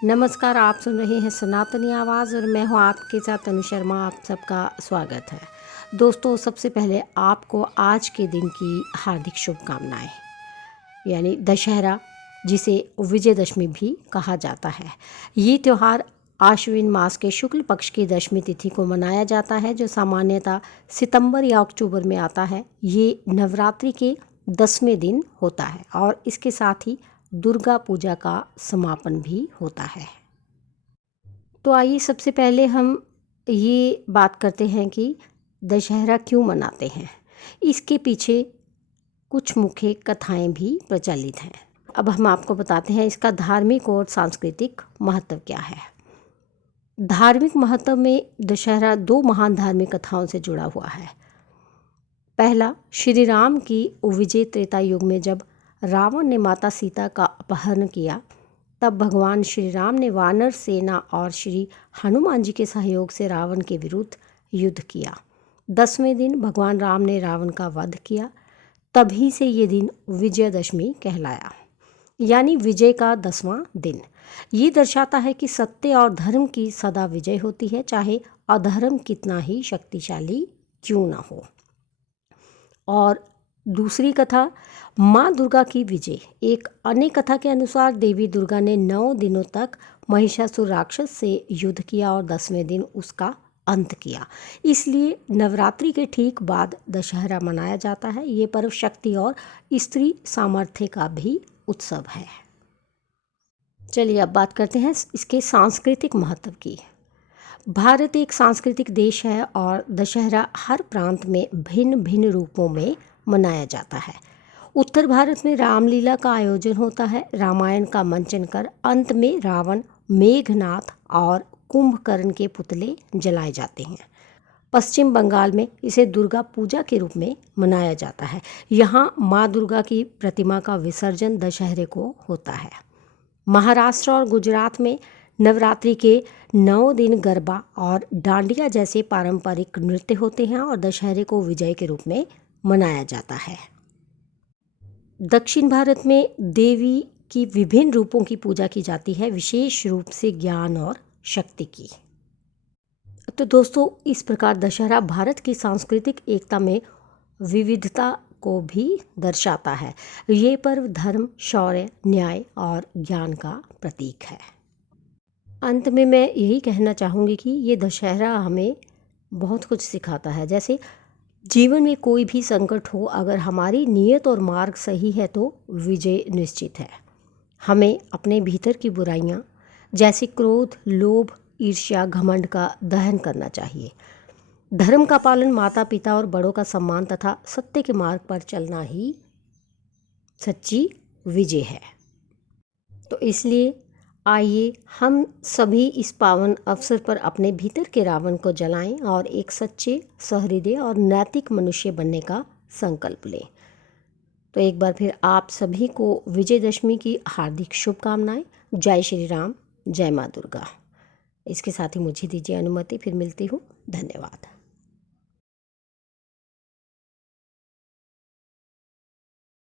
नमस्कार, आप सुन रहे हैं सनातनी आवाज़ और मैं हूँ आपके साथ तनु शर्मा। आप सबका स्वागत है। दोस्तों, सबसे पहले आपको आज के दिन की हार्दिक शुभकामनाएं। यानी दशहरा, जिसे विजयदशमी भी कहा जाता है, ये त्यौहार आश्विन मास के शुक्ल पक्ष की दशमी तिथि को मनाया जाता है, जो सामान्यतः सितंबर या अक्टूबर में आता है। ये नवरात्रि के 10वें दिन होता है और इसके साथ ही दुर्गा पूजा का समापन भी होता है। तो आइए सबसे पहले हम ये बात करते हैं कि दशहरा क्यों मनाते हैं। इसके पीछे कुछ मुख्य कथाएं भी प्रचलित हैं। अब हम आपको बताते हैं इसका धार्मिक और सांस्कृतिक महत्व क्या है। धार्मिक महत्व में दशहरा दो महान धार्मिक कथाओं से जुड़ा हुआ है। पहला, श्री राम की विजय त्रेता युग में जब रावण ने माता सीता का अपहरण किया, तब भगवान श्री राम ने वानर सेना और श्री हनुमान जी के सहयोग से रावण के विरुद्ध युद्ध किया। 10वें दिन भगवान राम ने रावण का वध किया। तभी से ये दिन विजयदशमी कहलाया, यानी विजय का 10वां दिन। ये दर्शाता है कि सत्य और धर्म की सदा विजय होती है, चाहे अधर्म कितना ही शक्तिशाली क्यों ना हो। और दूसरी कथा, माँ दुर्गा की विजय। एक अन्य कथा के अनुसार देवी दुर्गा ने 9 दिनों तक महिषासुर राक्षस से युद्ध किया और 10वें दिन उसका अंत किया। इसलिए नवरात्रि के ठीक बाद दशहरा मनाया जाता है। ये पर्व शक्ति और स्त्री सामर्थ्य का भी उत्सव है। चलिए अब बात करते हैं इसके सांस्कृतिक महत्व की। भारत एक सांस्कृतिक देश है और दशहरा हर प्रांत में भिन्न भिन्न रूपों में मनाया जाता है। उत्तर भारत में रामलीला का आयोजन होता है। रामायण का मंचन कर अंत में रावण, मेघनाथ और कुंभकर्ण के पुतले जलाए जाते हैं। पश्चिम बंगाल में इसे दुर्गा पूजा के रूप में मनाया जाता है। यहाँ माँ दुर्गा की प्रतिमा का विसर्जन दशहरे को होता है। महाराष्ट्र और गुजरात में नवरात्रि के 9 दिन गरबा और डांडिया जैसे पारंपरिक नृत्य होते हैं और दशहरे को विजय के रूप में मनाया जाता है। दक्षिण भारत में देवी की विभिन्न रूपों की पूजा की जाती है, विशेष रूप से ज्ञान और शक्ति की। तो दोस्तों, इस प्रकार दशहरा भारत की सांस्कृतिक एकता में विविधता को भी दर्शाता है। ये पर्व धर्म, शौर्य, न्याय और ज्ञान का प्रतीक है। अंत में मैं यही कहना चाहूँगी कि ये दशहरा हमें बहुत कुछ सिखाता है। जैसे जीवन में कोई भी संकट हो, अगर हमारी नीयत और मार्ग सही है तो विजय निश्चित है। हमें अपने भीतर की बुराइयाँ जैसे क्रोध, लोभ, ईर्ष्या, घमंड का दहन करना चाहिए। धर्म का पालन, माता पिता और बड़ों का सम्मान तथा सत्य के मार्ग पर चलना ही सच्ची विजय है। तो इसलिए आइए हम सभी इस पावन अवसर पर अपने भीतर के रावण को जलाएं और एक सच्चे, सहृदय और नैतिक मनुष्य बनने का संकल्प लें। तो एक बार फिर आप सभी को विजयदशमी की हार्दिक शुभकामनाएं। जय श्री राम, जय माँ दुर्गा। इसके साथ ही मुझे दीजिए अनुमति, फिर मिलती हूँ। धन्यवाद।